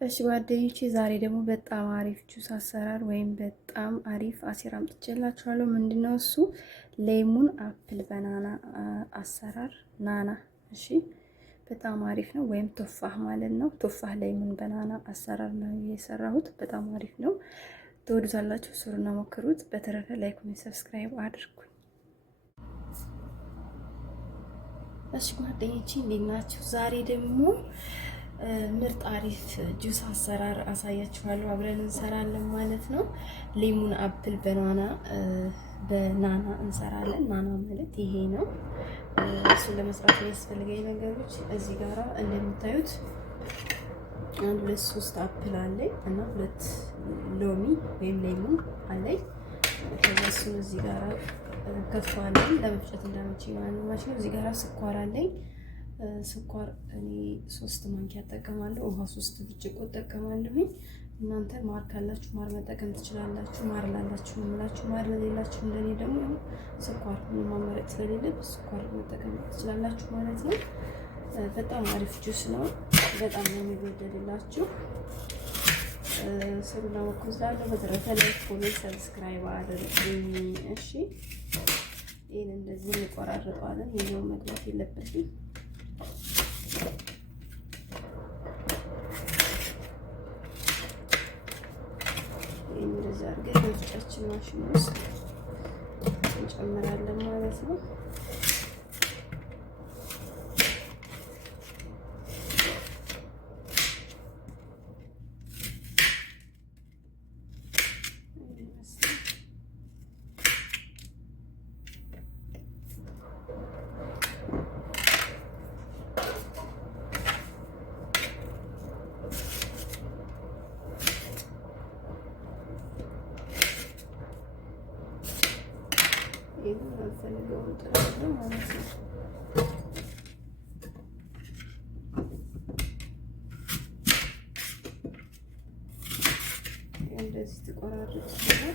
እሺ ጓደኞቼ ዛሬ ደግሞ በጣም አሪፍ ጁስ አሰራር ወይም በጣም አሪፍ አሲር አምጥቼላችኋለሁ። ምንድነው እሱ? ሌሙን አፕል በናና አሰራር ናና። እሺ በጣም አሪፍ ነው። ወይም ቱፋህ ማለት ነው። ቱፋህ ሌሙን በናና አሰራር ነው የሰራሁት። በጣም አሪፍ ነው። ትወዱታላችሁ። ስሩና ሞክሩት። በተረፈ ላይክ እና ሰብስክራይብ አድርጉኝ። እሺ ጓደኞቼ እንዴት ናችሁ? ዛሬ ደግሞ ምርጥ አሪፍ ጁስ አሰራር አሳያችኋለሁ። አብረን እንሰራለን ማለት ነው። ሌሙን አፕል በናና በናና እንሰራለን። ናና ማለት ይሄ ነው። እሱ ለመስራት የሚያስፈልገኝ ነገሮች እዚህ ጋራ እንደምታዩት 1 2 3 አፕል አለኝ እና 2 ሎሚ ወይም ሌሙን አለኝ። ከዛ እሱን እዚህ ጋራ ከትፈዋለሁ ለመፍጨት እንዳመቸኝ ማለት ነው። እዚህ ጋራ ስኳር አለኝ። ስኳር እኔ 3 ማንኪያ እጠቀማለሁ። ውሃ 3 ብርጭቆ እጠቀማለሁ። እናንተ ማር ካላችሁ ማር መጠቀም ትችላላችሁ። ማር ላላችሁ ነው የምላችሁ። ማር ለሌላችሁ እንደኔ ደግሞ ስኳር ምንም አማራጭ ስለሌለ ስኳር መጠቀም ትችላላችሁ ማለት ነው። በጣም አሪፍ ጁስ ነው። በጣም ነው የሚወደድላችሁ። ስሩና ወኩዛለሁ። በተረፈ ላይክ፣ ኮሜንት፣ ሰብስክራይብ አድርጉኝ። እሺ ይሄን እንደዚህ እንቆራርጠዋለን። ይሄው መግባት የለበትም። እንደዛ አድርገን መፍጫችን ማሽን ውስጥ እንጨምራለን ማለት ነው። የምንፈልገውን ጥራት ነው ማለት ነው። እንደዚህ ተቆራርጠን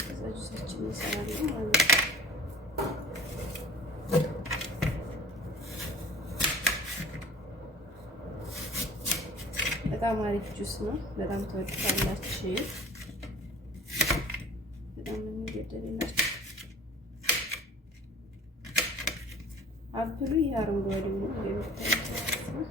ከዛ ጁሳችን እንሰራለን ማለት ነው። በጣም አሪፍ ጁስ ነው። በጣም ተወዱታላችሁ። በጣም የሚወደድላችሁ አፕሉ ይሄ አረንጓዴ ነው እንደምታዩት ነው።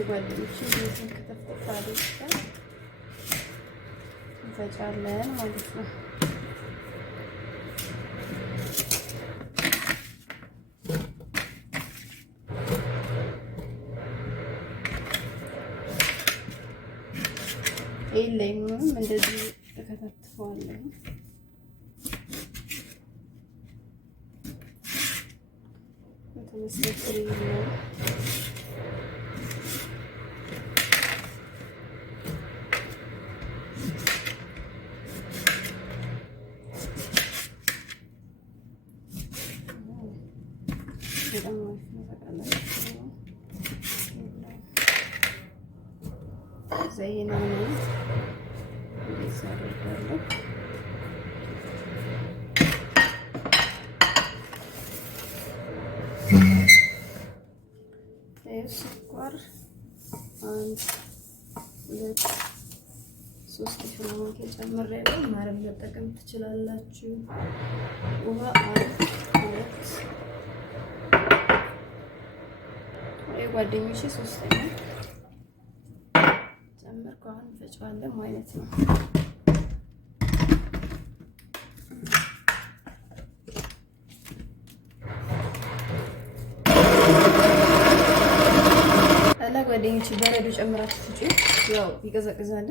ጓደኞቼ እንደዚህ ከተፈታ አድርገን እንፈጫለን ማለት ነው። ይሄ ሌሙንም እንደዚህ ተከታትፈዋለሁ። ተመስለኝ ነው። በጣም አሪፍ ነው። ታውቃላችሁ ዘይና ነው እንደዚህ አደርጋለሁ። ስኳር 1 2 3 ሽማማት ጨምሬያለሁ። ማረም መጠቀም ትችላላችሁ። ውሃ 1 2 ጓደኞቼ 3ኛ ጨመርኩ። አሁን እንፈጫዋለን ማለት ነው። ጓደኞቼ በረዶ ጨምራችሁ ፍጩ። ያው ይቀዘቅዛል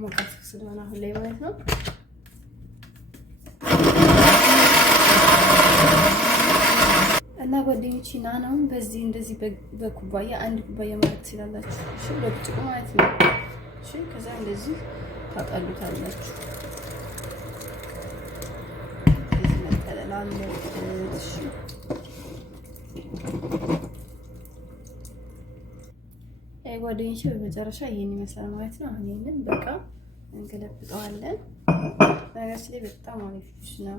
ሞቃት ስለሆነ አሁን ላይ ማለት ነው። ጓደኞቼ ናናውን በዚህ እንደዚህ በኩባያ አንድ ኩባያ ማለት ትችላላችሁ። እሺ በብጭቁ ማለት ነው። እሺ ከዛ እንደዚህ ታጣሉታላችሁ። እዚህ መጠለል አለበት። እሺ ጓደኞቼ በመጨረሻ ይሄን ይመስላል ማለት ነው። አሁን ይሄንን በቃ እንገለብጠዋለን። ነገራችን ላይ በጣም አሪፍ ጁስ ነው።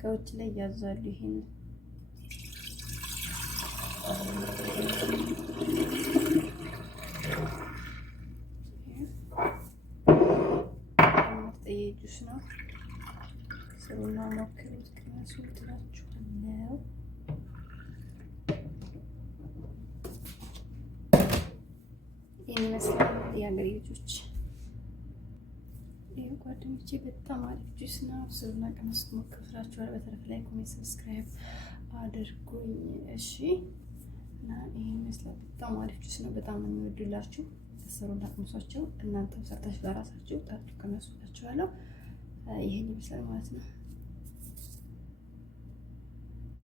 ከውጭ ላይ ያዛሉ ይሄንን ጁስ ነው። ስሩና ሞክሩት፣ ቅመሱ ትላችኋለሁ። ይህን ይመስላል የሀገሬ ልጆች። ይህ ጓደኞቼ በጣም አሪፍ ጁስ ነው። ስሩና ቅመሱ ሞክሩት ትላችኋለሁ። በተረፈ ላይ ኮሜንት፣ ሰብስክራይብ አድርጉኝ እሺ። እና ይሄን ይመስላል በጣም አሪፍ ጁስ ነው። በጣም ነው የሚወዱላችሁ። ተሰሩና ቅመሷቸው። እናንተም ሰርታችሁ ለራሳችሁ ታጡ ቅመሱላችኋለሁ። ይሄን ይመስላል ማለት ነው።